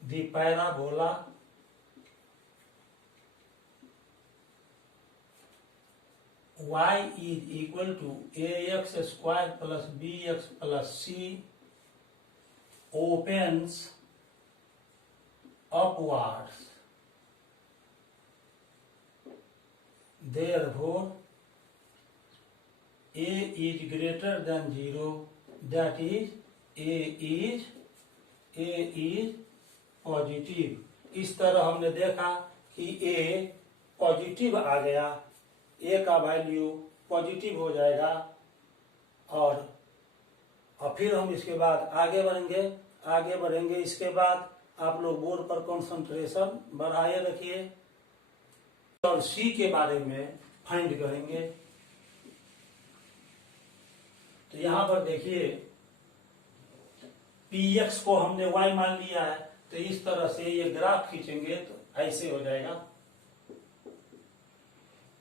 the parabola y is equal to ax square plus bx plus c opens upwards, therefore a is greater than 0, that is a is positive. इस तरह हमने देखा कि a पॉजिटिव आ गया, a का वैल्यू पॉजिटिव हो जाएगा, और फिर हम इसके बाद आगे बढ़ेंगे। इसके बाद आप लोग बोर्ड पर कंसंट्रेशन बढ़ाए रखिए और सी के बारे में फाइंड करेंगे। तो यहां पर देखिए px को हमने y मान लिया है, तो इस तरह से ये ग्राफ खींचेंगे तो ऐसे हो जाएगा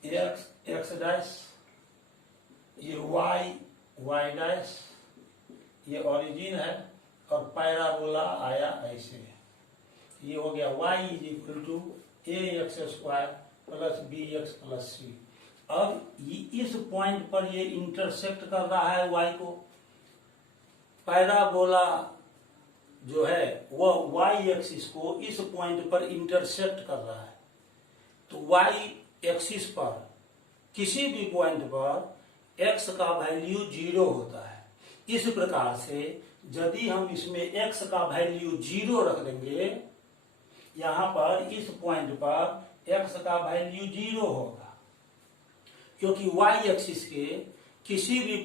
x डैश, ये y डैश, ये ओरिजिन है, और पैराबोला आया ऐसे, ये हो गया y is equal to a x square plus b x plus c. अब इस पॉइंट पर ये इंटरसेक्ट कर रहा है y को, पैराबोला जो है वह y एक्सिस को इस पॉइंट पर इंटरसेक्ट कर रहा है। तो y एक्सिस पर किसी भी पॉइंट पर x का वैल्यू 0 होता है। इस प्रकार से यदि हम इसमें x का वैल्यू 0 रख देंगे, यहां पर इस पॉइंट पर x का वैल्यू 0 होगा, क्योंकि y एक्सिस के किसी भी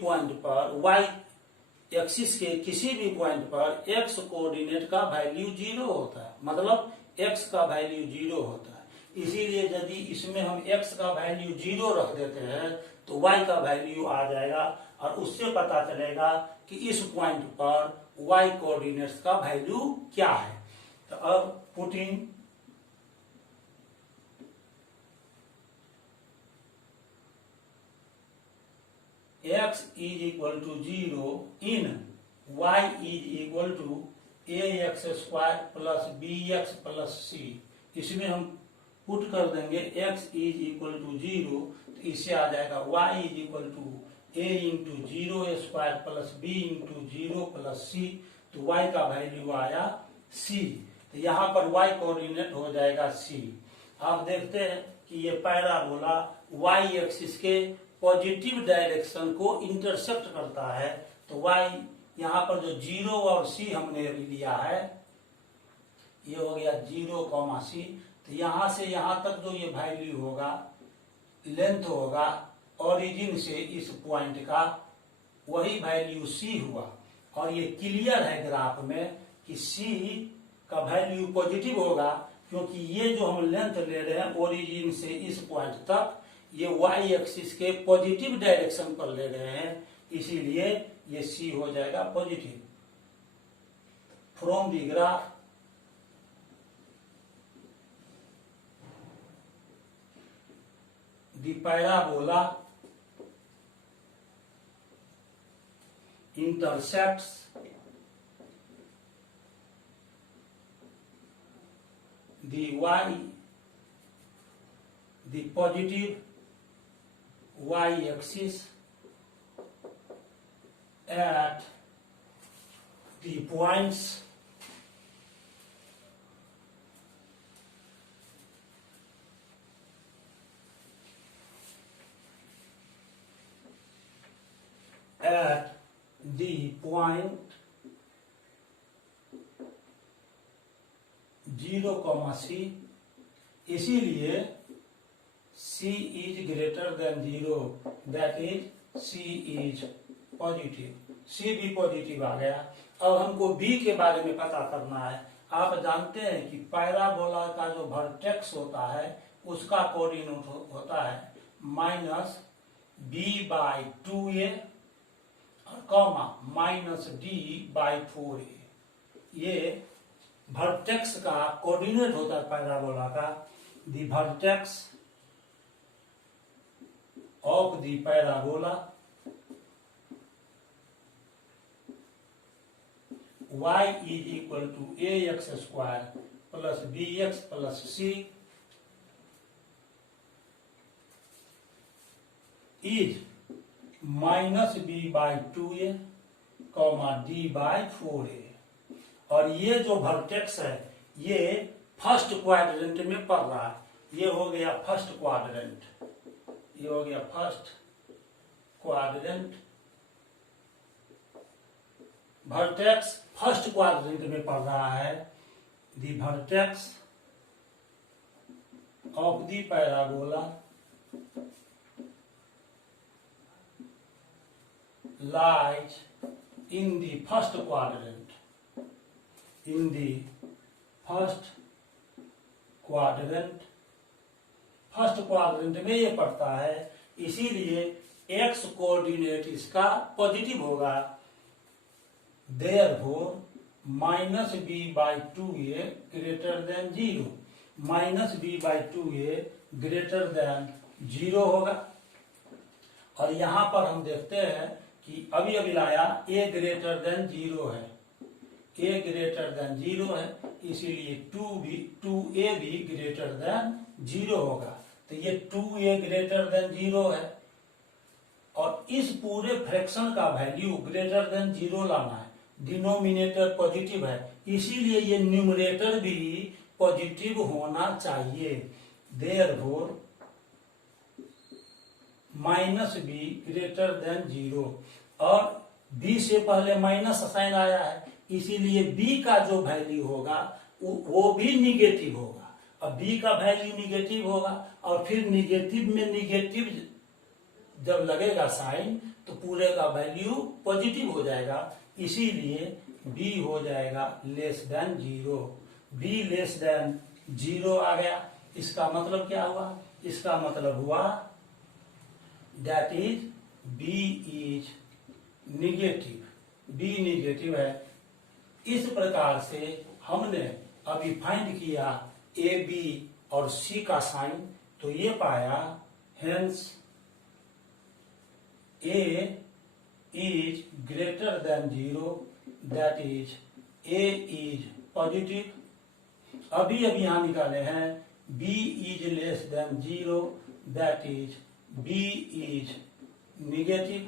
पॉइंट पर x कोऑर्डिनेट का वैल्यू 0 होता है, मतलब x का वैल्यू 0 होता है। इसीलिए यदि इसमें हम x का वैल्यू 0 रख देते हैं तो y का वैल्यू आ जाएगा, और उससे पता चलेगा कि इस पॉइंट पर y कोऑर्डिनेट्स का वैल्यू क्या है। तो अब putting x is equal to 0 in y is equal to ax square plus bx plus c, इसमें हम पुट कर देंगे x is equal to 0, तो इससे आ जाएगा y is equal to a into 0 square plus b into 0 plus c, तो y का value आया c। तो यहाँ पर y कोऑर्डिनेट हो जाएगा c। आप देखते हैं कि ये पैराबोला y एक्सिस के पॉजिटिव डायरेक्शन को इंटरसेक्ट करता है, तो y यहाँ पर जो 0 और c हमने लिया है, ये हो गया 0, c। तो यहाँ से यहाँ तक जो ये वैल्यू होगा, लेंथ होगा ओरिजिन से इस पॉइंट का, वही वैल्यू c हुआ। और ये क्लियर है ग्राफ में कि c का वैल्यू पॉजिटिव होगा, क्योंकि ये जो हम लेंथ ले रहे हैं ओरिजिन से इस पॉइंट तक, ये y एक्सिस के पॉजिटिव डायरेक्शन पर ले रहे हैं, इसीलिए ये c हो जाएगा positive. From the graph the parabola intersects the positive y axis at the points at the point 0, c, इसीलिए c is greater than 0, that is c is positive, c भी पॉजिटिव आ गया। अब हमको b के बारे में पता करना है। आप जानते हैं कि पैराबोला का जो वर्टेक्स होता है उसका कोऑर्डिनेट होता है -b/2a और कॉमा -d/4a। ये वर्टेक्स का कोऑर्डिनेट होता है पैराबोला का, the vertex of the parabola y is equal to ax square plus bx plus c is minus b by 2a comma d by 4a। और ये जो वर्टेक्स है ये फर्स्ट क्वाड्रेंट में पड़ रहा है, ये हो गया फर्स्ट क्वाड्रेंट, ये हो गया first quadrant, vertex first quadrant में पड़ रहा है। The vertex of the parabola lies in the first quadrant, in the first quadrant, first quadrant में ये पड़ता है, इसीलिए एक्स कोऑर्डिनेट इसका पॉजिटिव होगा। Therefore, minus b by 2a greater than 0, minus b by 2a greater than 0 होगा। और यहां पर हम देखते हैं कि अभी अभी लाया a ग्रेटर देन 0 है, a ग्रेटर देन 0 है, इसीलिए 2a भी ग्रेटर देन 0 होगा। तो ये 2a ग्रेटर देन 0 है और इस पूरे फ्रैक्शन का वैल्यू ग्रेटर देन 0 लाना है। डिनोमिनेटर पॉजिटिव है, इसीलिए ये न्यूमरेटर भी पॉजिटिव होना चाहिए। Therefore minus be greater than 0 और b से पहले माइनस साइन आया है, इसीलिए b का जो वैल्यू होगा वो भी निगेटिव होगा। अब b का वैल्यू निगेटिव होगा और फिर निगेटिव में निगेटिव जब लगेगा साइन तो पूरे का वैल्यू पॉजिटिव हो जाएगा, इसीलिए b हो जाएगा less than 0। b less than 0 आ गया। इसका मतलब क्या हुआ? इसका मतलब हुआ that is b is negative, b negative है। इस प्रकार से हमने अभी फाइंड किया a b और c का साइन, तो ये पाया hence a is greater than 0, that is a is positive। अभी अभी यहां निकाले हैं b is less than 0, that is b is negative।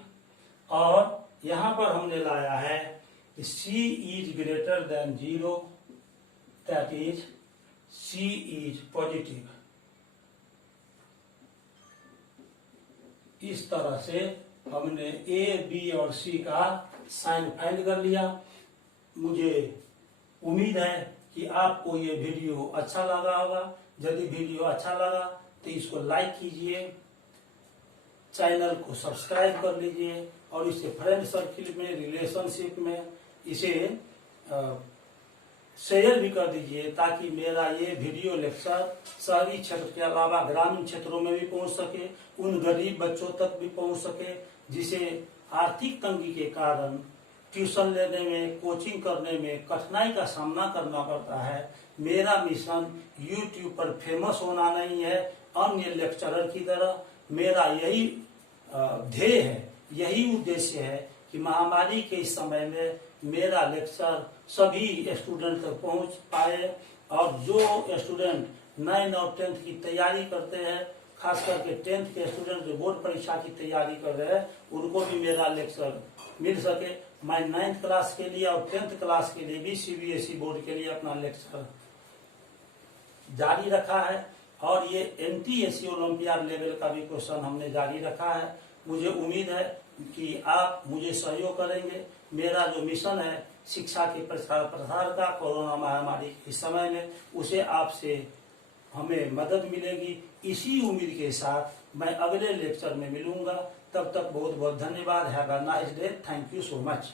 और यहां पर हमने लाया है c is greater than 0, that is c is positive। इस तरह से हमने ए बी और सी का साइन फाइंड कर लिया। मुझे उम्मीद है कि आपको ये वीडियो अच्छा लगा होगा। यदि वीडियो अच्छा लगा तो इसको लाइक कीजिए, चैनल को सब्सक्राइब कर लीजिए और इसे फ्रेंड सर्किल में, रिलेशनशिप में इसे शेयर भी कर दीजिए, ताकि मेरा ये वीडियो लेक्चर शहरी क्षेत्र के अलावा ग्रामीण क्षेत्रों में भी पहुंच सके, उन गरीब बच्चों तक भी पहुंच सके जिसे आर्थिक तंगी के कारण ट्यूशन लेने में, कोचिंग करने में कठिनाई का सामना करना पड़ता है। मेरा मिशन YouTube पर फेमस होना नहीं है अन्य लेक्चरर की तरह। मेरा यही ध्येय है, यही उद्देश्य है कि महामारी के इस समय में मेरा लेक्चर सभी स्टूडेंट तक पहुंच पाए और जो स्टूडेंट 9 और 10th की तैयारी करते हैं, खास करके 10th के स्टूडेंट जो बोर्ड परीक्षा की तैयारी कर रहे हैं, उनको भी मेरा लेक्चर मिल सके। मैं 9th क्लास के लिए और 10th क्लास के लिए भी CBSE बोर्ड के लिए अपना लेक्चर जारी रखा है और ये NTSE ओलंपियाड लेवल का भी क्वेश्चन हमने जारी रखा है। मुझे उम्मीद है कि आप मुझे सहयोग करेंगे। मेरा जो मिशन है शिक्षा के प्रसार का कोरोना महामारी के समय में, उसे आपसे हमें मदद मिलेगी। इसी उम्मीद के साथ मैं अगले लेक्चर में मिलूंगा। तब तक बहुत बहुत धन्यवाद। Have a nice day. Thank you so much.